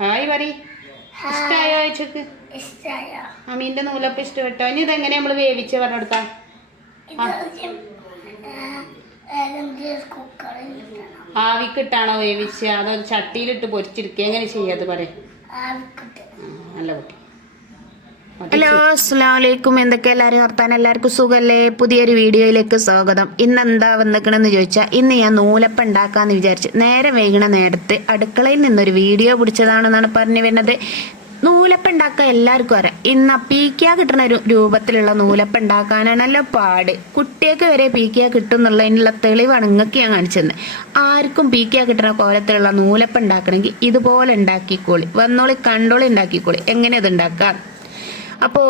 Hi പറ ഇഷ്ടായോ ഇഷ്ടമായ അമീന്റെ നൂലപ്പം ഇഷ്ടപ്പെട്ടോ? ഇനി ഇതെങ്ങനെ നമ്മൾ വേവിച്ച് പറഞ്ഞെടുത്താ? ആവിക്കിട്ടാണോ വേവിച്ച്? അതോ ചട്ടിയിലിട്ട് പൊരിച്ചിരിക്കുക? എങ്ങനെ ചെയ്യാത് പറയാം? നല്ല കുട്ടി. ഹലോ അസ്സാം വലൈക്കും എന്തൊക്കെ എല്ലാവരും വർത്താനം? എല്ലാവർക്കും സുഖമല്ലേ പുതിയൊരു വീഡിയോയിലേക്ക് സ്വാഗതം. ഇന്ന് എന്താ വന്നിക്കണമെന്ന് ചോദിച്ചാൽ ഇന്ന് ഞാൻ നൂലപ്പം ഉണ്ടാക്കാന്ന് വിചാരിച്ച് നേരെ വൈകണ നേരത്തെ അടുക്കളയിൽ നിന്നൊരു വീഡിയോ പിടിച്ചതാണെന്നാണ് പറഞ്ഞു വരുന്നത്. നൂലപ്പം ഉണ്ടാക്കാൻ എല്ലാവർക്കും അറിയാം. ഇന്ന് പീക്കിയ കിട്ടുന്ന ഒരു രൂപത്തിലുള്ള നൂലപ്പം ഉണ്ടാക്കാനാണല്ലോ പാട്. കുട്ടികൾക്ക് വരെ പീക്കിയ കിട്ടുന്നുള്ളതിനുള്ള തെളിവാണ് നിങ്ങൾക്ക് ഞാൻ കാണിച്ചത് ആർക്കും പീക്കിയ കിട്ടുന്ന കോലത്തിലുള്ള നൂലപ്പം ഉണ്ടാക്കണമെങ്കിൽ ഇതുപോലെ ഉണ്ടാക്കിക്കോളി. വന്നോളി കണ്ടോളി ഉണ്ടാക്കിക്കോളി. എങ്ങനെ അത് ഉണ്ടാക്കാം? അപ്പോൾ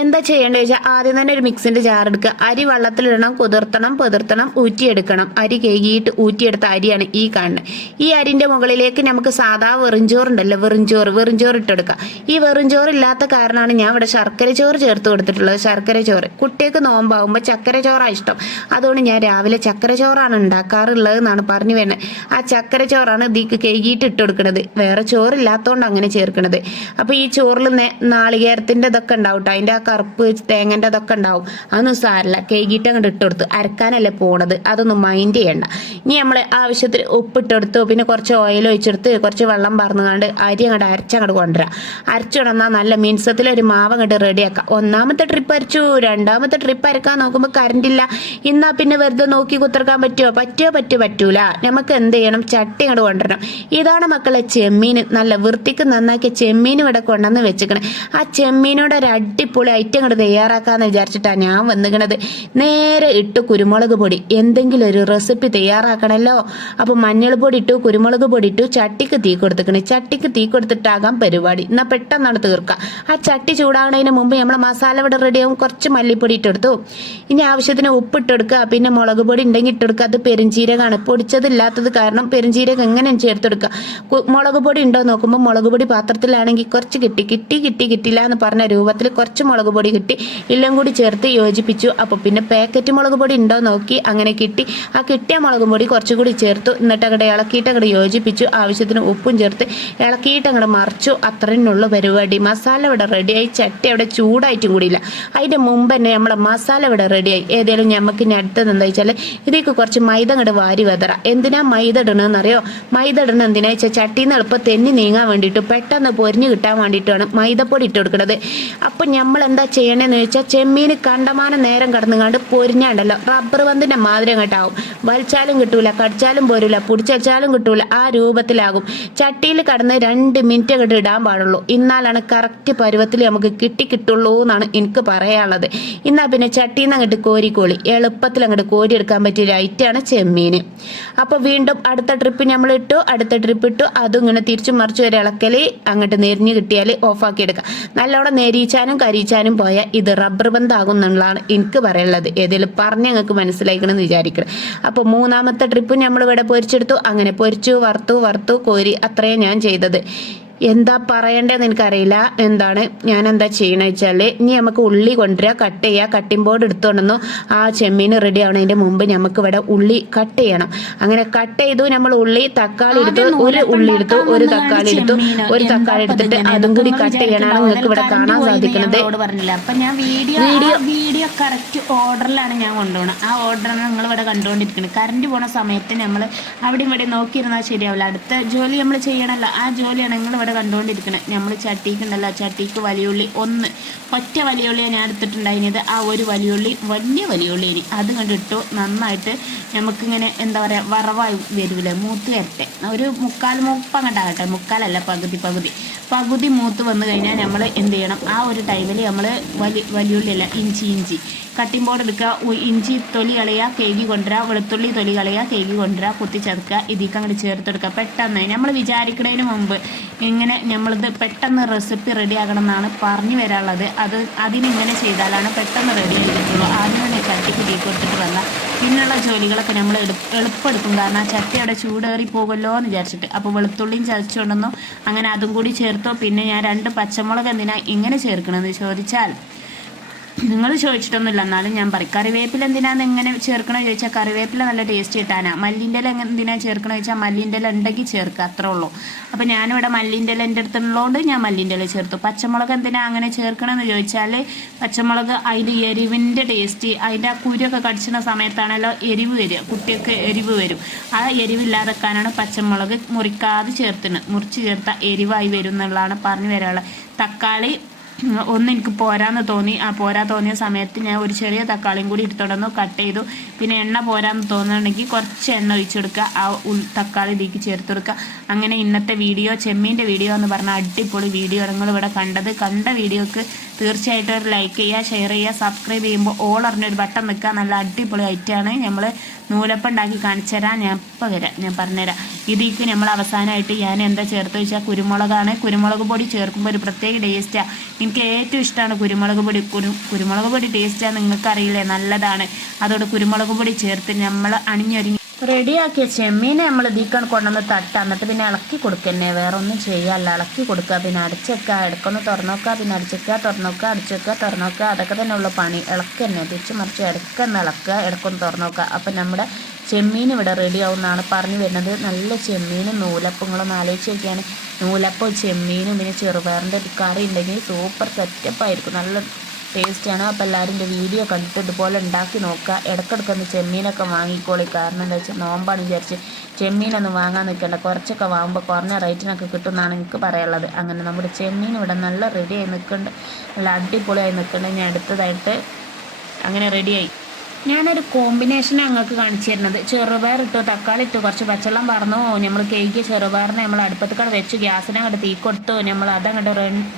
എന്താ ചെയ്യേണ്ടത് വെച്ചാൽ ആദ്യം തന്നെ ഒരു മിക്സിന്റെ ജാർ എടുക്കുക. അരി വെള്ളത്തിലിടണം കുതിർത്തണം പുതിർത്തണം ഊറ്റിയെടുക്കണം. അരി കഴുകിയിട്ട് ഊറ്റിയെടുത്ത അരിയാണ് ഈ കാണുന്നത്. ഈ അരിന്റെ മുകളിലേക്ക് നമുക്ക് സാധാ വെറുംചോറുണ്ടല്ലോ വെറുംചോറ് വെറുംചോറ് ഇട്ടെടുക്കുക. ഈ വെറുംചോറ് ഇല്ലാത്ത കാരണമാണ് ഞാൻ ഇവിടെ ശർക്കര ചോറ് ചേർത്ത് കൊടുത്തിട്ടുള്ളത് ശർക്കര ചോറ്. കുട്ടികൾക്ക് നോമ്പാകുമ്പോൾ ചക്കര ചോറാണ് ഇഷ്ടം. അതുകൊണ്ട് ഞാൻ രാവിലെ ചക്കര ചോറാണ് ഉണ്ടാക്കാറുള്ളത് എന്നാണ് പറഞ്ഞു വരുന്നത്. ആ ചക്കര ചോറാണ് ഇതിക്ക് കഴുകിയിട്ട് ഇട്ട് കൊടുക്കുന്നത് വേറെ ചോറില്ലാത്തതുകൊണ്ട് അങ്ങനെ ചേർക്കണത്. അപ്പോൾ ഈ ചോറിൽ നാളികേരത്തിന്റെ ഇതൊക്കെ ഉണ്ടാവും കേട്ടോ അതിന്റെ ആ കറുപ്പ് തേങ്ങന്റെ അതൊക്കെ ഉണ്ടാവും. അതൊന്നും സാരല്ല. കഴുകിയിട്ട് അങ്ങോട്ട് ഇട്ട് കൊടുത്ത് അരക്കാനല്ലേ പോണത്. അതൊന്നും മൈൻഡ് ചെയ്യണ്ട. ഇനി നമ്മൾ ആവശ്യത്തിന് ഉപ്പിട്ട് കൊടുത്തു. പിന്നെ കുറച്ച് ഓയിൽ ഒഴിച്ചെടുത്ത് കുറച്ച് വെള്ളം പറന്നുകൊണ്ട് അരി അങ്ങോട്ട് അരച്ചങ്ങോട്ട് കൊണ്ടുവരാം. അരച്ചു കൊണ്ടുവന്നാൽ നല്ല മിൻസത്തിൽ ഒരു മാവ് അങ്ങോട്ട് റെഡിയാക്കാം ഒന്നാമത്തെ ട്രിപ്പ് അരച്ചു. രണ്ടാമത്തെ ട്രിപ്പ് അരക്കാൻ നോക്കുമ്പോൾ കറണ്ട് ഇല്ല. ഇന്നാ പിന്നെ വെറുതെ നോക്കി കുത്തിറക്കാൻ പറ്റുമോ പറ്റുമോ പറ്റുമോ പറ്റൂല. നമുക്ക് എന്ത് ചെയ്യണം? ചട്ടി അങ്ങോട്ട് കൊണ്ടുവരണം. ഇതാണ് മക്കളെ ചെമ്മീൻ. നല്ല വൃത്തിക്ക് നന്നാക്കിയ ചെമ്മീൻ ഇവിടെ കൊണ്ടുവന്ന് വെച്ചിക്കണേ ആ ചെമ്മീനോട് ഒരു അടിപൊളി ഐറ്റം അങ്ങോട്ട് തയ്യാറാക്കാന്ന് വിചാരിച്ചിട്ടാണ് ഞാൻ വന്നിക്കണത്. നേരെ ഇട്ട് കുരുമുളക് പൊടി. എന്തെങ്കിലും ഒരു റെസിപ്പി തയ്യാറാക്കണമല്ലോ അപ്പോൾ മഞ്ഞൾ പൊടി ഇട്ടു കുരുമുളക് പൊടി ഇട്ടു ചട്ടിക്ക് തീ കൊടുത്തിക്കണേ. ചട്ടിക്ക് തീ കൊടുത്തിട്ടാകാം പരിപാടി. എന്നാ പെട്ടെന്നാണ് തീർക്കുക ആ ചട്ടി ചൂടാകുന്നതിന് മുമ്പ് നമ്മൾ മസാല ഇവിടെ റെഡിയാവും കുറച്ച് മല്ലിപ്പൊടി ഇട്ടെടുത്തു. ഇനി ആവശ്യത്തിന് ഉപ്പ് ഇട്ടെടുക്കുക പിന്നെ മുളക് പൊടി ഉണ്ടെങ്കിൽ ഇട്ടെടുക്കുക അത് പെരുംജീരകമാണ് പൊടിച്ചതില്ലാത്തത് കാരണം പെരുംജീരകം എങ്ങനെ ചേർത്തെടുക്കുക മുളക് പൊടി ഉണ്ടോ നോക്കുമ്പോൾ മുളക് പൊടി പാത്രത്തിലാണെങ്കിൽ കുറച്ച് കിട്ടി. കിട്ടി കിട്ടി കിട്ടില്ല എന്ന് പറഞ്ഞ രൂപത്തിൽ കുറച്ച് മുളക് പൊടി കിട്ടി. എല്ലാം കൂടി ചേർത്ത് യോജിപ്പിച്ചു. അപ്പോൾ പിന്നെ പാക്കറ്റ് മുളക് പൊടി ഉണ്ടോ നോക്കി. അങ്ങനെ കിട്ടി. ആ കിട്ടിയ മുളക് പൊടി കുറച്ചുകൂടി ചേർത്തു. എന്നിട്ട് അങ്ങോട്ട് ഇളക്കിയിട്ട് അങ്ങോട്ട് യോജിപ്പിച്ചു. ആവശ്യത്തിന് ഉപ്പും ചേർത്ത് ഇളക്കിയിട്ട് അങ്ങോട്ട് മറിച്ചു. അത്രയുള്ള പരിപാടി. മസാല ഇവിടെ റെഡിയായി ചട്ടി അവിടെ ചൂടായിട്ടും കൂടിയില്ല അതിന്റെ മുമ്പ് തന്നെ നമ്മളെ മസാല ഇവിടെ റെഡിയായി ഏതായാലും നമുക്ക് ഇനി അടുത്തത് എന്താ വെച്ചാൽ ഇതിലേക്ക് കുറച്ച് മൈദ അങ്ങോട്ട് വാരി വെതറ. എന്തിനാ മൈദ ഇടണമെന്നറിയോ മൈദ ഇടണം എന്തിനാ വെച്ചാൽ ചട്ടിന്ന് എളുപ്പം തെന്നി നീങ്ങാൻ വേണ്ടിയിട്ട് പെട്ടെന്ന് പൊരിഞ്ഞു കിട്ടാൻ വേണ്ടിയിട്ടാണ് മൈദപ്പൊടി ഇട്ട് കൊടുക്കുന്നത് അപ്പം നമ്മൾ എന്താ ചെയ്യണേന്ന് വെച്ചാൽ ചെമ്മീന് കണ്ടമാനം നേരം കടന്നുകാണ്ട് പൊരിഞ്ഞാണ്ടല്ലോ. റബ്ബർ പന്തിന്റെ മാതിരി അങ്ങോട്ടാവും വലിച്ചാലും കിട്ടൂല കടിച്ചാലും പോരൂല പിടിച്ചാലും കിട്ടൂല ആ രൂപത്തിലാകും. ചട്ടിയിൽ കടന്ന് രണ്ട് മിനിറ്റ് കിട്ടി ഇടാൻ പാടുള്ളൂ. ഇന്നാലാണ് കറക്റ്റ് പരുവത്തിൽ നമുക്ക് കിട്ടി കിട്ടുള്ളൂ എന്നാണ് എനിക്ക് പറയാനുള്ളത്. എന്നാൽ പിന്നെ ചട്ടിയിൽ നിന്ന് അങ്ങോട്ട് കോരിക്കോളി എളുപ്പത്തിൽ അങ്ങോട്ട് കോരി എടുക്കാൻ പറ്റിയ ഒരു ഐറ്റാണ് ചെമ്മീൻ അപ്പോൾ വീണ്ടും അടുത്ത ട്രിപ്പ് നമ്മൾ ഇട്ടു അടുത്ത ട്രിപ്പ് ഇട്ടു. അതും ഇങ്ങനെ തിരിച്ചു മറിച്ച് ഒരു ഇളക്കൽ അങ്ങോട്ട് നെരിഞ്ഞ് കിട്ടിയാൽ ഓഫാക്കി എടുക്കാം. നല്ലോണം നേരീച്ചാനും കരിച്ചാനും പോയാൽ ഇത് റബ്ബർ ബന്ധാകും എന്നുള്ളതാണ് എനിക്ക് പറയാനുള്ളത്. ഏതെങ്കിലും പറഞ്ഞ് ഞങ്ങൾക്ക് മനസ്സിലാക്കണമെന്ന് വിചാരിക്കണം. അപ്പോൾ മൂന്നാമത്തെ ട്രിപ്പ് നമ്മൾ ഇവിടെ പൊരിച്ചെടുത്തു. അങ്ങനെ പൊരിച്ചു വറുത്തു വറുത്തു കോരി അത്രയും ഞാൻ ചെയ്തത്. എന്താ പറയണ്ടതെന്ന് എനിക്കറിയില്ല. എന്താണ്? ഞാൻ എന്താ ചെയ്യണ വെച്ചാൽ ഇനി നമുക്ക് ഉള്ളി കൊണ്ടുവരിക കട്ട് ചെയ്യുക കട്ടിംഗ് ബോർഡ് എടുത്തോണ്ടെന്നു ആ ചെമ്മീൻ റെഡി ആവണതിന്റെ മുമ്പ് നമുക്ക് ഇവിടെ ഉള്ളി കട്ട് ചെയ്യണം. അങ്ങനെ കട്ട് ചെയ്തു. നമ്മൾ ഉള്ളി തക്കാളി എടുത്തു. ഒരു ഉള്ളി എടുത്തു. ഒരു തക്കാളി എടുത്തു. ഒരു തക്കാളി എടുത്തിട്ട് അതും കൂടി കട്ട് ചെയ്യണമാണ് നിങ്ങൾക്ക് ഇവിടെ കാണാൻ സാധിക്കുന്നത്. വീഡിയോ വീഡിയോ വീഡിയോ കറക്റ്റ് ഓർഡറിലാണ് ഞാൻ കൊണ്ടുപോകണം ആ ഓർഡറാണ് നിങ്ങൾ ഇവിടെ കണ്ടുകൊണ്ടിരിക്കുന്നത്. കറണ്ട് പോണ സമയത്ത് നമ്മൾ അവിടെ ഇവിടെ നോക്കിയിരുന്നാൽ ശരിയാവില്ല. അടുത്ത ജോലി നമ്മൾ ചെയ്യണമല്ലോ ആ ജോലിയാണ് നിങ്ങൾ ഇവിടെ കണ്ടുകൊണ്ടിരിക്കുന്നത് നമ്മൾ ചട്ടിക്ക് ഉണ്ടല്ലോ ചട്ടിക്ക് വലിയുള്ളി ഒന്ന്. ഒറ്റ വലിയുള്ളിയാണ് ഞാൻ എടുത്തിട്ടുണ്ടായിരുന്നത്. ആ ഒരു വലിയുള്ളി വലിയ വലിയുള്ളി ഇനി അത് കണ്ടിട്ടു നന്നായിട്ട് നമുക്കിങ്ങനെ എന്താ പറയുക വറവായി വരൂലേ മൂത്ത് വരട്ടെ. ഒരു മുക്കാൽ മുപ്പ കണ്ടാകട്ടെ മുക്കാലല്ല പകുതി പകുതി. പകുതി മൂത്ത് വന്നു കഴിഞ്ഞാൽ നമ്മൾ എന്ത് ചെയ്യണം? ആ ഒരു ടൈമിൽ നമ്മൾ വലി വലിയുള്ളിയല്ല ഇഞ്ചി ഇഞ്ചി. കട്ടിംഗ് ബോർഡ് എടുക്കുക ഇഞ്ചി തൊലി കളയുക കേകി കൊണ്ടുവരിക വെളുത്തുള്ളി തൊലി കളയുക കേകി കൊണ്ടുവരിക കുത്തിച്ചതക്കുക ഇതിക്ക് അങ്ങോട്ട് ചേർത്തെടുക്കുക പെട്ടെന്ന് നമ്മൾ വിചാരിക്കുന്നതിന് മുമ്പ് ഇങ്ങനെ നമ്മളിത് പെട്ടെന്ന് റെസിപ്പി റെഡി ആകണം എന്നാണ് പറഞ്ഞു വരാനുള്ളത്. അത് അതിനിങ്ങനെ ചെയ്താലാണ് പെട്ടെന്ന് റെഡി ആയി കിട്ടുള്ളൂ. ആദ്യം തന്നെ ചട്ടിക്ക് തീ കൊടുത്തിട്ട് വന്നാൽ പിന്നെയുള്ള ജോലികളൊക്കെ നമ്മൾ എളുപ്പം എടുക്കും കാരണം ആ ചട്ടി അവിടെ ചൂടേറി പോകുമല്ലോ എന്ന് വിചാരിച്ചിട്ട്. അപ്പോൾ വെളുത്തുള്ളിയും ചതച്ചുകൊണ്ടെന്നോ അങ്ങനെ അതും കൂടി ചേർത്തോ. പിന്നെ ഞാൻ രണ്ട് പച്ചമുളക് എന്തിനാ ഇങ്ങനെ ചേർക്കണമെന്ന് ചോദിച്ചാൽ നിങ്ങൾ ചോദിച്ചിട്ടൊന്നുമില്ല. എന്നാലും ഞാൻ പറയും കറിവേപ്പില എന്തിനാന്ന് എങ്ങനെ ചേർക്കണമെന്ന് ചോദിച്ചാൽ കറിവേപ്പില നല്ല ടേസ്റ്റ് കിട്ടാനാ. മല്ലിന്റെ ഇല എന്തിനാണ് എന്തിനാ ചേർക്കണമെന്ന് ചോദിച്ചാൽ മല്ലിന്റെ ഇല ഉണ്ടെങ്കിൽ ചേർക്കുക അത്രേ ഉള്ളൂ. അപ്പോൾ ഞാനിവിടെ മല്ലിന്റെ ഇല എന്റെ അടുത്തുള്ളതുകൊണ്ട് ഞാൻ മല്ലിന്റെ ഇല ചേർത്തു. പച്ചമുളക് എന്തിനാ അങ്ങനെ ചേർക്കണമെന്ന് ചോദിച്ചാൽ പച്ചമുളക് അതിന്റെ എരിവിന്റെ ടേസ്റ്റ് അതിന്റെ ആ കുരുവൊക്കെ കടിച്ചുന്ന സമയത്താണല്ലോ എരിവ് വരിക. കുട്ടിയൊക്കെ എരിവ് വരും. ആ എരിവില്ലാതെക്കാനാണ് പച്ചമുളക് മുറിക്കാതെ ചേർത്തുന്നത് മുറിച്ച് ചേർത്ത എരിവായി വരും എന്നുള്ളതാണ് പറഞ്ഞു വരാനുള്ളത്. തക്കാളി ഒന്ന് എനിക്ക് പോരാന്ന് തോന്നി. ആ പോരാ തോന്നിയ സമയത്ത് ഞാൻ ഒരു ചെറിയ തക്കാളിയും കൂടി എടുത്തോണ്ടെന്ന് കട്ട് ചെയ്തു. പിന്നെ എണ്ണ പോരാന്ന് തോന്നുന്നുണ്ടെങ്കിൽ കുറച്ച് എണ്ണ ഒഴിച്ചെടുക്കുക. ആ ഉൾ തക്കാളി ഇതിലേക്ക് ചേർത്ത് കൊടുക്കുക. അങ്ങനെ ഇന്നത്തെ വീഡിയോ ചെമ്മീന്റെ വീഡിയോ എന്ന് പറഞ്ഞാൽ അടിപൊളി വീഡിയോ നിങ്ങൾ ഇവിടെ കണ്ടത്. കണ്ട വീഡിയോക്ക് തീർച്ചയായിട്ടും ഒരു ലൈക്ക് ചെയ്യുക ഷെയർ ചെയ്യുക സബ്സ്ക്രൈബ് ചെയ്യുമ്പോൾ ഓൾ അറിഞ്ഞൊരു ബട്ടൺ നിൽക്കുക. നല്ല അടിപൊളി ഐറ്റം ആണ്. നമ്മൾ നൂലപ്പം ഉണ്ടാക്കി കാണിച്ചു തരാം. ഞാൻ ഇപ്പോൾ വരാം. ഞാൻ പറഞ്ഞുതരാം ഇതിലേക്ക് നമ്മൾ അവസാനമായിട്ട് ഞാൻ എന്താ ചേർത്ത് വെച്ചാൽ കുരുമുളകാണ്. കുരുമുളക് പൊടി ചേർക്കുമ്പോൾ ഒരു പ്രത്യേക ടേസ്റ്റാണ് എനിക്ക് ഏറ്റവും ഇഷ്ടമാണ് കുരുമുളക് പൊടി. കുരു കുരുമുളക് പൊടി ടേസ്റ്റാണ് നിങ്ങൾക്കറിയില്ലേ? നല്ലതാണ്. അതോട് കുരുമുളക് പൊടി ചേർത്ത് നമ്മൾ അണിഞ്ഞൊരുങ്ങി റെഡിയാക്കിയ ചെമ്മീനെ നമ്മൾ ഇതിക്കാണ് കൊണ്ടുവന്ന് തട്ട എന്നിട്ട് പിന്നെ ഇളക്കി കൊടുക്കന്നെ. വേറെ ഒന്നും ചെയ്യാല്ല ഇളക്കി കൊടുക്കുക പിന്നെ അടിച്ചേക്കുക ഇടക്കൊന്ന് തുറന്നോക്കുക പിന്നെ അടിച്ചേക്കുക തുറന്നോക്കുക അടിച്ചേക്കുക തുറന്നോക്കുക അതൊക്കെ തന്നെ ഉള്ള പണി. ഇളക്ക് തന്നെ തിരിച്ച് മറിച്ച് ഇടക്കൊന്ന് ഇളക്കുക ഇടക്കൊന്ന് തുറന്നോക്കുക അപ്പം നമ്മുടെ ചെമ്മീൻ ഇവിടെ റെഡി ആവുമെന്നാണ് പറഞ്ഞു വരുന്നത്. നല്ല ചെമ്മീനും നൂലപ്പങ്ങളും ആലോചിച്ച് നോക്കിയാണ്. നൂലപ്പം ചെമ്മീനും പിന്നെ ചെറുപയറിന്റെ കറി ഉണ്ടെങ്കിൽ സൂപ്പർ സെറ്റപ്പ് ആയിരിക്കും. നല്ല ടേസ്റ്റാണ് അപ്പോൾ എല്ലാവരും എന്റെ വീഡിയോ കണ്ടിട്ട് ഇതുപോലെ ഉണ്ടാക്കി നോക്കുക. ഇടയ്ക്കിടയ്ക്ക് ഒന്ന് ചെമ്മീനൊക്കെ വാങ്ങിക്കോളി. കാരണം എന്താ വെച്ചാൽ നോമ്പാണ് വിചാരിച്ച് ചെമ്മീനൊന്നും വാങ്ങാൻ നിൽക്കേണ്ട. കുറച്ചൊക്കെ വാങ്ങുമ്പോൾ കുറഞ്ഞ റേറ്റിനൊക്കെ കിട്ടുമെന്നാണ് എനിക്ക് പറയാനുള്ളത്. അങ്ങനെ നമ്മുടെ ചെമ്മീൻ ഇവിടെ നല്ല റെഡിയായി നിൽക്കുന്നുണ്ട്. നല്ല അടിപൊളിയായി നിൽക്കുന്നുണ്ട്. ഞാൻ അടുത്തതായിട്ട് അങ്ങനെ റെഡിയായി ഞാനൊരു കോമ്പിനേഷൻ ഞങ്ങൾക്ക് കാണിച്ചു തരുന്നത്. ചെറുപയർ ഇട്ടു തക്കാളി ഇട്ടു കുറച്ച് പച്ചവെള്ളം പറഞ്ഞു നമ്മൾ കേക്ക് ചെറുപയറിനെ നമ്മൾ അടുപ്പത്ത് കട വെച്ച് ഗ്യാസിനെ അങ്ങോട്ട് തീ കൊടുത്തു. നമ്മൾ അതങ്ങോട്ട്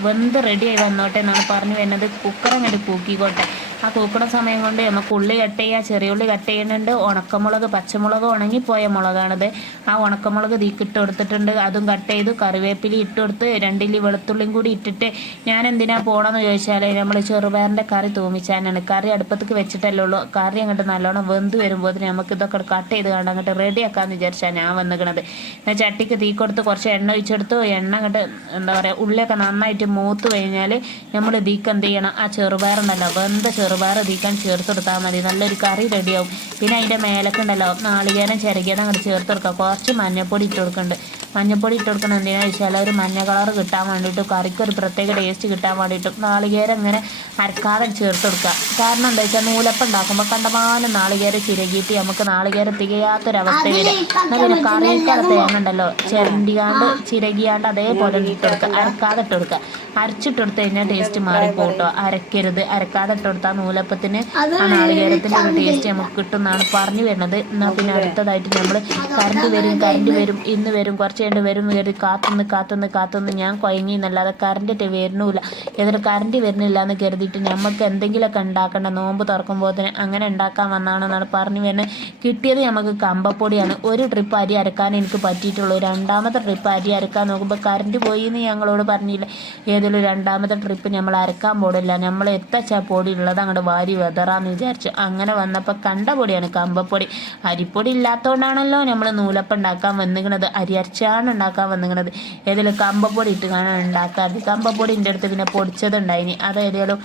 വെന്ത് റെഡിയായി വന്നോട്ടെ എന്നാണ് പറഞ്ഞു വരുന്നത്. കുക്കർ അങ്ങോട്ട് കൂക്കിക്കോട്ടെ. ആ തൂക്കണ സമയം കൊണ്ട് നമുക്ക് ഉള്ളി കട്ട് ചെയ്യുക ചെറിയ ഉള്ളി കട്ട് ചെയ്യുന്നുണ്ട്. ഉണക്കമുളക് പച്ചമുളക് ഉണങ്ങിപ്പോയ മുളകാണത്. ആ ഉണക്കമുളക് തീക്കിട്ട് കൊടുത്തിട്ടുണ്ട്. അതും കട്ട് ചെയ്ത് കറിവേപ്പില ഇട്ട് കൊടുത്ത് രണ്ടില്ലി വെളുത്തുള്ളിയും കൂടി ഇട്ടിട്ട് ഞാൻ എന്തിനാ പോകണമെന്ന് ചോദിച്ചാൽ നമ്മൾ ചെറുപയറിന്റെ കറി തൂമിച്ചാനാണ്. കറി അടുപ്പത്തേക്ക് വെച്ചിട്ടല്ലേ ഉള്ളൂ. കറി അങ്ങോട്ട് നല്ലോണം വെന്ത് വരുമ്പോൾ നമുക്ക് ഇതൊക്കെ കട്ട് ചെയ്ത് കണ്ട് അങ്ങോട്ട് റെഡി ആക്കാമെന്ന് വിചാരിച്ചാൽ ഞാൻ വന്നിക്കണത്. ഞാൻ ചട്ടിക്ക് തീ കൊടുത്ത് കുറച്ച് എണ്ണ ഒഴിച്ചെടുത്തു. എണ്ണ അങ്ങോട്ട് എന്താ പറയുക ഉള്ളിയൊക്കെ നന്നായിട്ട് മൂത്ത് കഴിഞ്ഞാൽ നമ്മൾ തീക്ക് എന്ത് ചെയ്യണം? ആ ചെറുപയറുണ്ടല്ലോ വെന്ത ചെറുപയർ അധികം ചേർത്ത് കൊടുത്താൽ മതി. നല്ലൊരു കറി റെഡിയാവും. പിന്നെ അതിന്റെ മേലൊക്കെ ഉണ്ടല്ലോ നാളികേരം ചിരകിയത് അങ്ങോട്ട് ചേർത്ത് കൊടുക്കുക കുറച്ച് മഞ്ഞൾപ്പൊടി ഇട്ട് കൊടുക്കുന്നുണ്ട് മഞ്ഞൾപ്പൊടി ഇട്ട് കൊടുക്കണം എന്തിനാണെന്ന് വെച്ചാൽ ഒരു മഞ്ഞ കളർ കിട്ടാൻ വേണ്ടിയിട്ട് കറിക്ക് ഒരു പ്രത്യേക ടേസ്റ്റ് കിട്ടാൻ വേണ്ടിയിട്ടും നാളികേരം ഇങ്ങനെ അരക്കാതെ ചേർത്ത് കൊടുക്കുക. കാരണം എന്താ വെച്ചാൽ നൂലപ്പം ഉണ്ടാക്കുമ്പോൾ കണ്ടമാനം നാളികേരം ചിരകിയിട്ട് നമുക്ക് നാളികേരം തികയാത്തൊരവസ്ഥ വരും. എന്നാൽ പിന്നെ കറിയിക്കാതെ തേങ്ങ ഉണ്ടല്ലോ ചിരണ്ടിയാണ്ട് ചിരകിയാണ്ട് അതേപോലെ ഇട്ട് കൊടുക്കുക. അരക്കാതെ ഇട്ട് കൊടുക്കുക. അരച്ചിട്ട് കൊടുത്തു കഴിഞ്ഞാൽ ടേസ്റ്റ് മാറിപ്പോട്ടോ. അരക്കരുത്. അരക്കാതെ ഇട്ട് കൊടുത്താൽ നൂലപ്പത്തിന് ആ നാളികേരത്തിന്റെ ഒരു ടേസ്റ്റ് നമുക്ക് കിട്ടും എന്നാണ് പറഞ്ഞു വരുന്നത്. എന്നാൽ പിന്നെ അടുത്തതായിട്ട് നമ്മൾ കറണ്ട് വരും കറണ്ട് വരും ഇന്ന് വരും കുറച്ച് കഴിഞ്ഞ് വരും കയറി കാത്തുനിന്ന് കാത്തുനിന്ന് കാത്തുനിന്ന് ഞാൻ കുഴങ്ങി എന്നല്ലാതെ കറണ്ടിട്ട് വരണില്ല ഏതൊരു കറണ്ട് വരുന്നില്ല എന്ന് കരുതിയിട്ട് നമുക്ക് എന്തെങ്കിലുമൊക്കെ ഉണ്ടാക്കേണ്ട. നോമ്പ് തുറക്കുമ്പോൾ തന്നെ അങ്ങനെ ഉണ്ടാക്കാൻ വന്നാണെന്നാണ് പറഞ്ഞു വരുന്നത്. കിട്ടിയത് നമുക്ക് കമ്പപ്പൊടിയാണ്. ഒരു ട്രിപ്പ് അരി അരക്കാൻ എനിക്ക് പറ്റിയിട്ടുള്ളൂ. രണ്ടാമത്തെ ട്രിപ്പ് അരി അരക്കാൻ നോക്കുമ്പോൾ കറണ്ട് പോയി എന്ന് ഞങ്ങളോട് പറഞ്ഞില്ല. ഏതെങ്കിലും രണ്ടാമത്തെ ട്രിപ്പ് നമ്മൾ അരക്കാൻ പോടില്ല നമ്മൾ എത്തച്ചാൽ പൊടി ഉള്ളത് അങ്ങോട്ട് വാരി വെതറാന്ന് വിചാരിച്ചു അങ്ങനെ വന്നപ്പോൾ കണ്ട പൊടിയാണ് കമ്പപ്പൊടി. അരിപ്പൊടി ഇല്ലാത്തതുകൊണ്ടാണല്ലോ നമ്മൾ നൂലപ്പം ഉണ്ടാക്കാൻ വന്നിക്കണത്. അരി അരച്ചാണ് ഉണ്ടാക്കാൻ വന്നിക്കണത്. ഏതെങ്കിലും കമ്പപ്പൊടി ഇട്ട് കാണാൻ ഉണ്ടാക്കാറ്. കമ്പപ്പൊടി എന്റെ അടുത്ത് പിന്നെ പൊടിച്ചതുണ്ടായിനി. അത് ഏഹ്,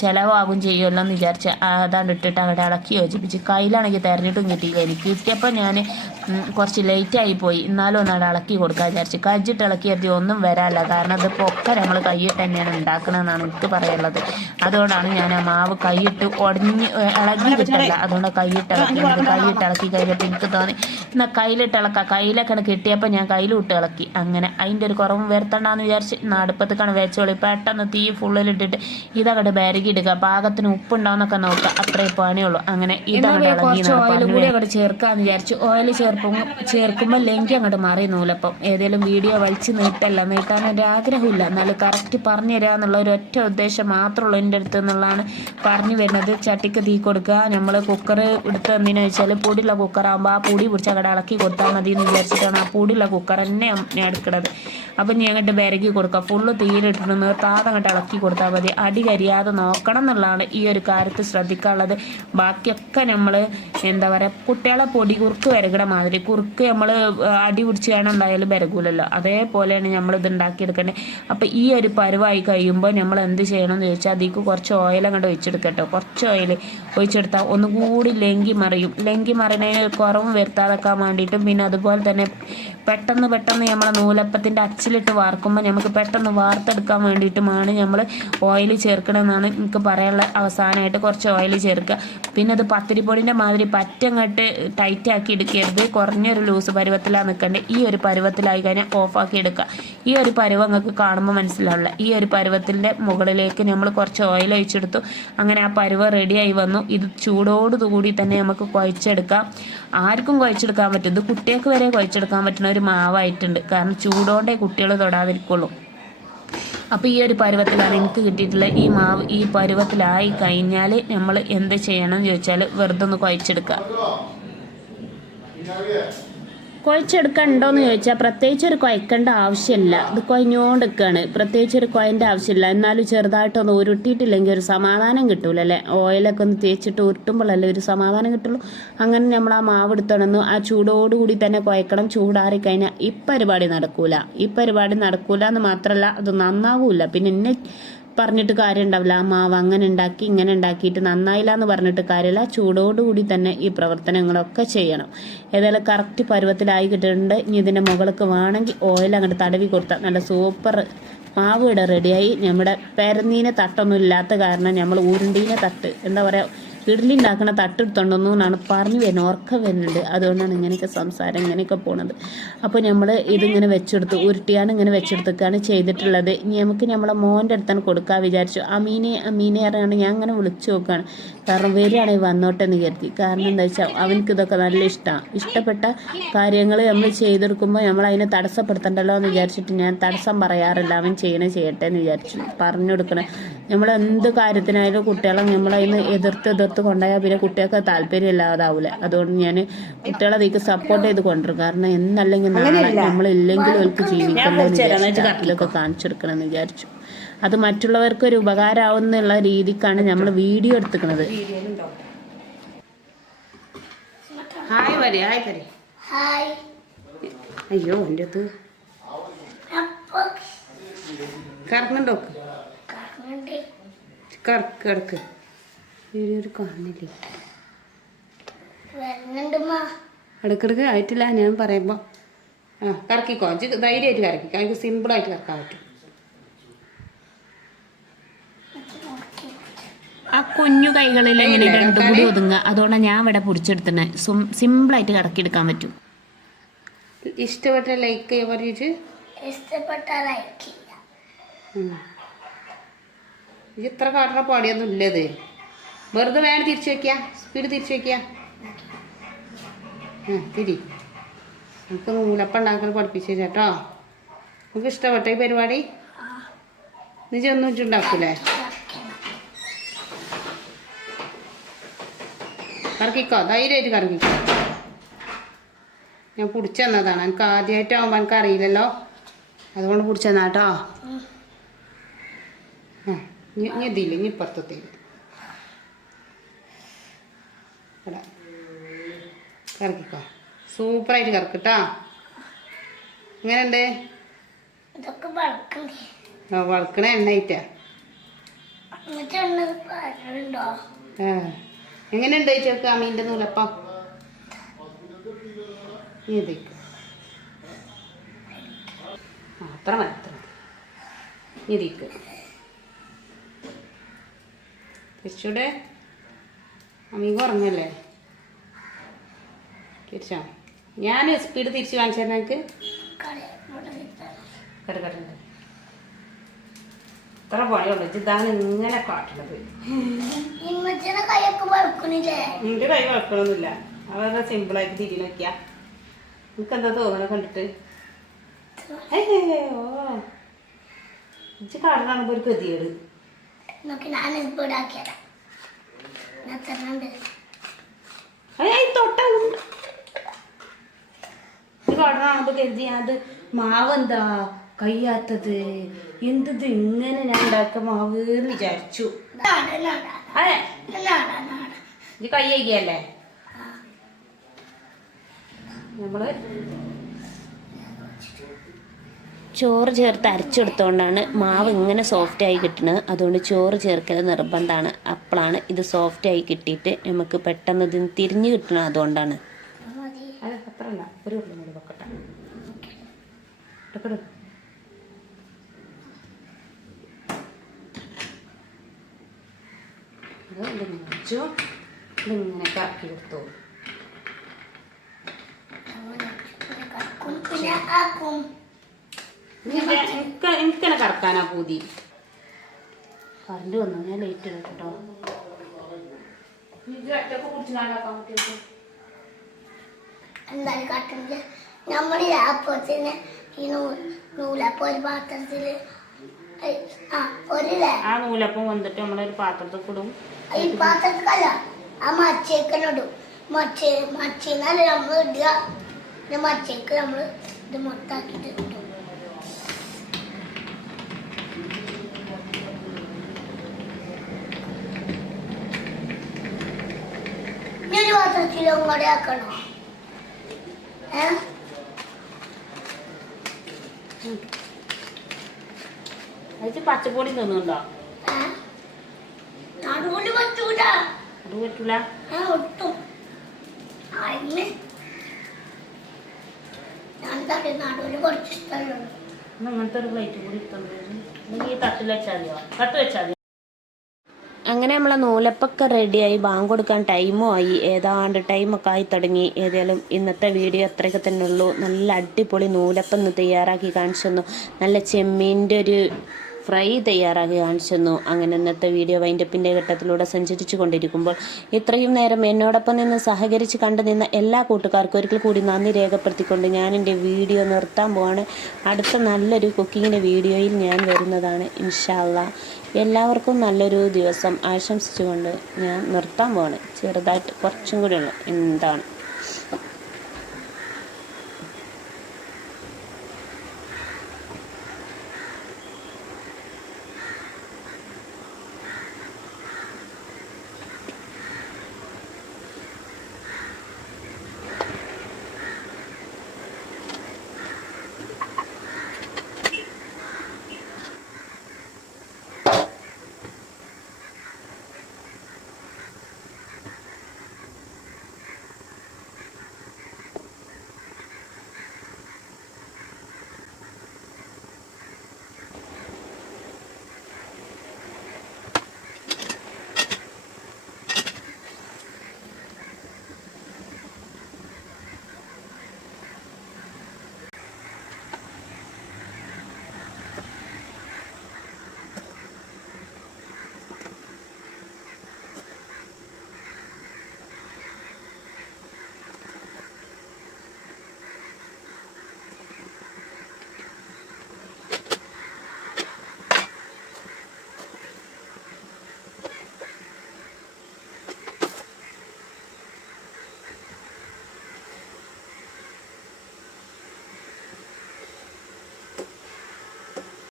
ചിലവാകും ചെയ്യുമല്ലോ എന്ന് വിചാരിച്ച് അതാണ്ട് ഇട്ടിട്ട് അങ്ങോട്ട് ഇളക്കി യോജിപ്പിച്ച് കയ്യിലാണെങ്കിൽ തിരഞ്ഞിട്ടും കിട്ടിയില്ല എനിക്ക് കിട്ടിയപ്പോൾ ഞാൻ കുറച്ച് ലേറ്റായി പോയി. എന്നാലും ഒന്നാണ് ഇളക്കി കൊടുക്കാൻ വിചാരിച്ചു. കജ്ജിട്ട് ഇളക്കി ഒന്നും വരാല്ല കാരണം ഇതിപ്പോൾ ഒക്കെ നമ്മൾ കയ്യിട്ട് തന്നെയാണ് ഉണ്ടാക്കണമെന്നാണ് എനിക്ക് പറയാനുള്ളത്. അതുകൊണ്ടാണ് ഞാൻ ആ മാവ് കൈയിട്ട് ഉടഞ്ഞ് ഇളകി കിട്ടില്ല അതുകൊണ്ട് കൈയിട്ട് ഇളക്കി കൈയിട്ട് ഇളക്കി കഴിഞ്ഞപ്പോൾ എനിക്ക് തോന്നി എന്നാൽ കയ്യിലിട്ട് ഇളക്കാം. കയ്യിലൊക്കെ കിട്ടിയപ്പോൾ ഞാൻ കയ്യിലിട്ട് ഇളക്കി. അങ്ങനെ അതിന്റെ ഒരു കുറവ് വരുത്തണ്ടെന്ന് വിചാരിച്ച് നടുപ്പത്തേക്കാണ് വെച്ചോളി പെട്ടെന്ന് തീ ഫുള്ളിലിട്ടിട്ട് ഇതങ്ങോട്ട് ബരകി എടുക്കുക പാകത്തിന് ഉപ്പുണ്ടാവുന്നൊക്കെ നോക്കുക. അത്രേ പണിയുള്ളൂ. അങ്ങനെ ഇതങ്ങോട്ട് ഇളകി ചേർക്കാന്ന് വിചാരിച്ചു ഓയിൽ ചേർക്കുമ്പോൾ ചേർക്കുമ്പോൾ ലെങ്കി അങ്ങോട്ട് മാറി നൂലപ്പം ഏതെങ്കിലും വീഡിയോ വലിച്ച് നീട്ടല്ല. നീട്ടാൻ ഒരു ആഗ്രഹമില്ല എന്നാലും കറക്റ്റ് പറഞ്ഞു തരാന്നുള്ള ഒരു ഒറ്റ ഉദ്ദേശം മാത്രമുള്ളൂ എന്റെ അടുത്ത് എന്നുള്ളതാണ് പറഞ്ഞു വരുന്നത് ചട്ടിക്ക് തീ കൊടുക്കുക. നമ്മൾ കുക്കർ എടുത്ത് എന്തിനാ വെച്ചാൽ പൊടിയുള്ള കുക്കറാകുമ്പോൾ ആ പൊടി പിടിച്ച് അങ്ങോട്ട് ഇളക്കി കൊടുത്താൽ മതി എന്ന് വിചാരിച്ചിട്ടാണ് ആ പൊടിയുള്ള കുക്കർ തന്നെ ഞാൻ എടുക്കുന്നത് അപ്പം ഞാൻ അങ്ങോട്ട് വിരകി കൊടുക്കുക. ഫുള്ള് തീയിലിട്ടിട്ട് നിർത്താതെ അങ്ങോട്ട് ഇളക്കി കൊടുത്താൽ മതി. അടി കരിയാതെ നോക്കണം എന്നുള്ളതാണ് ഈ ഒരു കാര്യത്തിൽ ശ്രദ്ധിക്കാനുള്ളത്. ബാക്കിയൊക്കെ നമ്മൾ എന്താ പറയുക കുട്ടികളെ പൊടി കുറുക്ക് വിരകണ മാതിരി. കുറുക്ക് നമ്മൾ അടി പിടിച്ച് വേണം എന്തായാലും വരകൂലല്ലോ. അതേപോലെയാണ് നമ്മൾ ഇത് ഉണ്ടാക്കിയെടുക്കേണ്ടത് അപ്പോൾ ഈ ഒരു പരുവായി കഴിയുമ്പോൾ നമ്മൾ എന്ത് ചെയ്യണം എന്ന് ചോദിച്ചാൽ അതിക്ക് കുറച്ച് ഓയിൽ അങ്ങോട്ട് ഒഴിച്ചെടുക്കട്ടോ. കുറച്ച് ഓയിൽ ഒഴിച്ചെടുത്താൽ ഒന്നുകൂടി ലെങ്കി മറിയും. ലെങ്കി മറിയണതിന് കുറവ് വരുത്താതെക്കാൻ വേണ്ടിയിട്ടും പിന്നെ അതുപോലെ തന്നെ പെട്ടെന്ന് പെട്ടെന്ന് നമ്മളെ നൂലപ്പത്തിന്റെ അച്ചിലിട്ട് വാർക്കുമ്പോൾ നമുക്ക് പെട്ടെന്ന് വാർത്തെടുക്കാൻ വേണ്ടിയിട്ടുമാണ് നമ്മൾ ഓയിൽ ചേർക്കണമെന്നാണ് എനിക്ക് പറയാനുള്ള അവസാനമായിട്ട് കുറച്ച് ഓയിൽ ചേർക്കുക. പിന്നെ അത് പത്തിരിപ്പൊടിന്റെ മാതിരി പറ്റങ്ങട്ട് ടൈറ്റ് ആക്കി എടുക്കരുത്. കുറഞ്ഞൊരു ലൂസ് പരുവത്തിലാണ് നിൽക്കേണ്ടത്. ഈ ഒരു പരുവത്തിലായി കഴിഞ്ഞാൽ ഓഫാക്കി എടുക്കുക. ഈ ഒരു പരുവം നിങ്ങൾക്ക് കാണുമ്പോൾ മനസ്സിലാവില്ല. ഈ ഒരു പരുവത്തിന്റെ മുകളിലേക്ക് നമ്മൾ കുറച്ച് ഓയിൽ ഒഴിച്ചെടുത്തു. അങ്ങനെ ആ പരുവ റെഡിയായി വന്നു. ഇത് ചൂടോടുകൂടി തന്നെ നമുക്ക് കുഴച്ചെടുക്കാം. ആർക്കും കുഴച്ചെടുക്കാൻ പറ്റും ഇത് കുട്ടികൾക്ക് വരെ കുഴച്ചെടുക്കാൻ പറ്റുന്ന ഒരു മാവായിട്ടുണ്ട്. കാരണം ചൂടോടെ കുട്ടികൾ തൊടാതിരിക്കുള്ളൂ. അപ്പോൾ ഈ ഒരു പരുവത്തിലാണ് എനിക്ക് കിട്ടിയിട്ടുള്ള ഈ മാവ് ഈ പരുവത്തിലായി കഴിഞ്ഞാൽ നമ്മൾ എന്ത് ചെയ്യണം എന്ന് ചോദിച്ചാൽ വെറുതെ ഒന്ന് കുഴച്ചെടുക്കുക. കുഴച്ചെടുക്കണ്ടോന്ന് ചോദിച്ചാൽ പ്രത്യേകിച്ച് ഒരു കുഴക്കേണ്ട ആവശ്യമില്ല. ഇത് കുഴഞ്ഞോണ്ടിരിക്കുകയാണ് പ്രത്യേകിച്ച് ഒരു കുഴന്റെ ആവശ്യമില്ല. എന്നാലും ചെറുതായിട്ടൊന്ന് ഉരുട്ടിയിട്ടില്ലെങ്കിൽ ഒരു സമാധാനം കിട്ടൂല അല്ലേ ഓയിലൊക്കെ ഒന്ന് തേച്ചിട്ട് ഉരുട്ടുമ്പോഴല്ലേ ഒരു സമാധാനം കിട്ടുള്ളൂ. അങ്ങനെ നമ്മൾ ആ മാവ് എടുത്തോണമെന്ന് ആ ചൂടോടുകൂടി തന്നെ കുഴക്കണം. ചൂടാറി കഴിഞ്ഞാൽ ഈ പരിപാടി നടക്കൂല. ഈ പരിപാടി നടക്കൂല എന്ന് മാത്രമല്ല അത് നന്നാവൂല. പിന്നെ എന്നെ പറഞ്ഞിട്ട് കാര്യം ഉണ്ടാവില്ല ആ മാവ് അങ്ങനെ ഉണ്ടാക്കി ഇങ്ങനെ ഉണ്ടാക്കിയിട്ട് നന്നായില്ല എന്ന് പറഞ്ഞിട്ട് കാര്യമില്ല. ചൂടോടുകൂടി തന്നെ ഈ പ്രവർത്തനങ്ങളൊക്കെ ചെയ്യണം. ഏതായാലും കറക്റ്റ് പരുവത്തിലായി കിട്ടിയിട്ടുണ്ട്. ഇനി ഇതിന്റെ മുകൾക്ക് വേണമെങ്കിൽ ഓയിൽ അങ്ങോട്ട് തടവി കൊടുത്താൽ നല്ല സൂപ്പർ മാവ് ഇവിടെ റെഡിയായി നമ്മുടെ പെരന്നീനെ തട്ടൊന്നും ഇല്ലാത്ത കാരണം നമ്മൾ ഉരുണ്ടീനെ തട്ട്. എന്താ പറയുക ഇഡ്ഡലി ഉണ്ടാക്കുന്ന തട്ടെടുത്തോണ്ടൊന്നു എന്നാണ് പറഞ്ഞു വരുന്നത്. ഉറക്കം വരുന്നുണ്ട്. അതുകൊണ്ടാണ് ഇങ്ങനെയൊക്കെ സംസാരം ഇങ്ങനെയൊക്കെ പോണത്. അപ്പോൾ നമ്മൾ ഇതിങ്ങനെ വെച്ചെടുത്ത്. ഉരുട്ടിയാണ് ഇങ്ങനെ വെച്ചെടുത്തൊക്കെയാണ് ചെയ്തിട്ടുള്ളത്. നമുക്ക് നമ്മളെ മോന്റെ അടുത്താണ് കൊടുക്കാൻ വിചാരിച്ചു. അമീനെ അമീനെ അറിയാണ് ഞാൻ അങ്ങനെ വിളിച്ചു നോക്കുകയാണ് കാരണം വരികയാണെങ്കിൽ വന്നോട്ടെന്ന് കരുതി. കാരണം എന്താ വെച്ചാൽ അവനക്ക് ഇതൊക്കെ നല്ല ഇഷ്ടമാണ് ഇഷ്ടപ്പെട്ട കാര്യങ്ങൾ നമ്മൾ ചെയ്തെടുക്കുമ്പോൾ നമ്മൾ അതിനെ തടസ്സപ്പെടുത്തണ്ടല്ലോ എന്ന് വിചാരിച്ചിട്ട് ഞാൻ തടസ്സം പറയാറില്ല. അവൻ ചെയ്യണ ചെയ്യട്ടെ എന്ന് വിചാരിച്ചു. പറഞ്ഞു കൊടുക്കണേ. നമ്മൾ എന്ത് കാര്യത്തിനായാലും കുട്ടികളെ നമ്മളതിന് എതിർത്ത് എതിർത്ത് കൊണ്ടുപോയാൽ പിന്നെ കുട്ടികൾക്ക് താല്പര്യം അതുകൊണ്ട് ഞാൻ കുട്ടികളെ അതിക്ക് സപ്പോർട്ട് ചെയ്ത് കൊണ്ടുവരും. കാരണം എന്നല്ലെങ്കിൽ നാളെ നമ്മളില്ലെങ്കിലും അവർക്ക് ജീവിക്കണം ഇതൊക്കെ കാണിച്ചെടുക്കണം എന്ന് വിചാരിച്ചു. അത് മറ്റുള്ളവർക്ക് ഒരു ഉപകാരമാവുന്നുള്ള രീതിക്കാണ് നമ്മൾ വീഡിയോ എടുത്തുക്കുന്നത് ഹായ് വരെ ഹായ് വരെ ഹായ്. അയ്യോ എന്റെ അത് അപ്പോൾ കറങ്ങണ്ടോ കാണുന്നുണ്ട് കറക്ക് കിടക്ക് വീഡിയോ ഒരു കാണുന്നില്ലേ? ഇടക്കിടക്ക് ആയിട്ടില്ല ഞാൻ പറയുമ്പോൾ ആ കറക്കിക്കോ. ധൈര്യമായിട്ട് കറക്കിക്കോ എനിക്ക് സിമ്പിളായിട്ട് കറക്കാൻ പറ്റും. കുഞ്ഞു കൈകളിൽ എങ്ങനെ? രണ്ടും കൂടി ഒതുങ്ങുക. അതുകൊണ്ടാണ് ഞാൻ ഇവിടെ പിടിച്ചെടുത്തത് സിമ്പിളായിട്ട് കടക്കിയെടുക്കാൻ പറ്റും. ഇഷ്ടപ്പെട്ട ലൈക്ക് ഇഷ്ടപ്പെട്ട ലൈക്ക് ഇത്ര കാട്ടുന്ന പാടിയൊന്നും ഇല്ലത് വെറുതെ വേണം തിരിച്ചു വെക്കുക സ്പീഡ് തിരിച്ചു വെക്കുക ആ തിരി. നമുക്ക് നൂലപ്പം ഉണ്ടാക്കാൻ പഠിപ്പിച്ചു കേട്ടോ. നമുക്ക് ഇഷ്ടപ്പെട്ട ഈ പരിപാടി? നീ ചെന്ന് കറക്കിക്കോ? ധൈര്യമായിട്ട് കറക്കിക്കോ. ഞാൻ പിടിച്ചു തന്നതാണ്. എനിക്ക് ആദ്യമായിട്ടാകുമ്പോൾ എനിക്ക് അറിയില്ലല്ലോ. അതുകൊണ്ട് പിടിച്ചു തന്നാ കേട്ടോ ആ ഇനി ഇതില്ല. ഇനി ഇപ്പുറത്തെത്തില്ല ഇവിടെ കറക്കിക്കോ. സൂപ്പറായിട്ട് കറക്കിട്ടാ. എങ്ങനെയുണ്ട്? വളക്കണ എണ്ണയിട്ടാ ആയിട്ടാ. എണ്ണത് പറയുന്നുണ്ടോ ഉണ്ടായി ചേക്കാ ചോക്ക് അമീന്റെ നൂലപ്പം ഇതിക്ക് അത്ര മതി അത്ര ഇതിക്ക് തിരിച്ചൂടെ? അമീ കുറഞ്ഞല്ലേ? തിരിച്ചോ? ഞാൻ സ്പീഡ് തിരിച്ച് കാണിച്ചു തരാം എനിക്ക് ഇത്ര പണിയുള്ളൂ ഇതാണ് ഇങ്ങനെ കാട്ടുന്നത് നിന്റെ കൈ വഴക്കണമൊന്നുമില്ല അവരുടെ സിമ്പിളായിട്ട് തിരി നോക്കിയാ. നിനക്ക് എന്താ തോന്നണ കണ്ടിട്ട്? ഓ. ഇജ്ജ് കാട്ടിലാണെങ്കിൽ ഒരു ഗതികേട്. നോക്കി ഞാൻ സ്പീഡാക്കിയതാ ഞാൻ തരുന്നുണ്ട് ഏയ് തൊട്ട ഇത് കാട്ടിലാകുമ്പോൾ കരുതി അത് മാവ് എന്താ കഴിയാത്തത് എന്തത് ഇങ്ങനെ ഞാൻ ഉണ്ടാക്കാൻ മാവേന്ന് വിചാരിച്ചു. ഇത് കൈ കഴിക്കല്ലേ നമ്മൾ ചോറ് ചേർത്ത് അരച്ചെടുത്തോണ്ടാണ് മാവ് ഇങ്ങനെ സോഫ്റ്റ് ആയി കിട്ടുന്നത് അതുകൊണ്ട് ചോറ് ചേർക്കൽ നിർബന്ധമാണ് അപ്പോഴാണ് ഇത് സോഫ്റ്റ് ആയി കിട്ടിയിട്ട് നമുക്ക് പെട്ടെന്ന് ഇതിന് തിരിഞ്ഞു കിട്ടണം അതുകൊണ്ടാണ് മതി അതെ അത്രല്ല ഒരു ഉരുളി കൂടി വെക്കട്ടെ എടുക്കട്. ഇത് ഇത് മുറിച്ചു ഇതിങ്ങനെ കറക്കി കൊടുത്തു കറക്കും പിന്നെ ആക്കും എനിക്ക് എനിക്ക് എനിക്കെന്നെ കറക്കാനാ പൂതി. കറണ്ട് വന്നു. ഞാൻ ലേറ്റ് ഇടാം കേട്ടോ. എന്തായാലും നമ്മൾ ഈ അപ്പത്തിന് ഈ നൂലപ്പം ഒരു പാത്രത്തിൽ ആ ഒരു ആ നൂലപ്പം വന്നിട്ട് നമ്മളൊരു പാത്രത്തിൽ കൊടും ഈ ആ മച്ചേക്കനിടും. മച്ചേ നമ്മൾ ഇടുക? പിന്നെ മച്ചേക്ക് നമ്മൾ ഇത് മൊത്താക്കിയിട്ട് ഇനി ഒരു പാത്രത്തിലും കൂടെ ആക്കണോ? ഏ? പച്ചപ്പൊടി തിന്നുണ്ടോ നാടുകൊണ്ട് പറ്റൂല. അത് പറ്റൂല ആ ഒട്ടും. അതിന് ഞാൻ തടി നടുവിന് കുറച്ച് ഇഷ്ടമുള്ളൂ എന്നാ അങ്ങനത്തെ ഒരു പ്ലേറ്റ് കൂടി ഇല്ലെങ്കിൽ ഈ തട്ടിൽ വെച്ചാൽ മതിയോ? തട്ട് വെച്ചാൽ മതി അങ്ങനെ നമ്മളെ നൂലപ്പൊക്കെ റെഡിയായി. ബാങ്ക് കൊടുക്കാൻ ടൈമും ആയി. ഏതാണ്ട് ടൈമൊക്കെ ആയി തുടങ്ങി. ഏതായാലും ഇന്നത്തെ വീഡിയോ അത്രയൊക്കെ തന്നെ ഉള്ളൂ. നല്ല അടിപൊളി നൂലപ്പം ഇന്ന് തയ്യാറാക്കി കാണിച്ചു തന്നു. നല്ല ചെമ്മീന്റെ ഒരു ഫ്രൈ തയ്യാറാക്കി കാണിച്ചു തന്നു അങ്ങനെ ഇന്നത്തെ വീഡിയോ വൈൻഡപ്പിന്റെ ഘട്ടത്തിലൂടെ സഞ്ചരിച്ചു കൊണ്ടിരിക്കുമ്പോൾ ഇത്രയും നേരം എന്നോടൊപ്പം നിന്ന് സഹകരിച്ച് കണ്ടു നിന്ന എല്ലാ കൂട്ടുകാർക്കും ഒരിക്കൽ കൂടി നന്ദി രേഖപ്പെടുത്തിക്കൊണ്ട് ഞാൻ എന്റെ വീഡിയോ നിർത്താൻ പോവാണ്. അടുത്ത നല്ലൊരു കുക്കിങ്ങിന്റെ വീഡിയോയിൽ ഞാൻ വരുന്നതാണ് ഇൻഷാല്ല എല്ലാവർക്കും നല്ലൊരു ദിവസം ആശംസിച്ചുകൊണ്ട് ഞാൻ നിർത്താൻ പോവാണ്. ചെറുതായിട്ട് കുറച്ചും കൂടി ഉള്ളു എന്താണ്?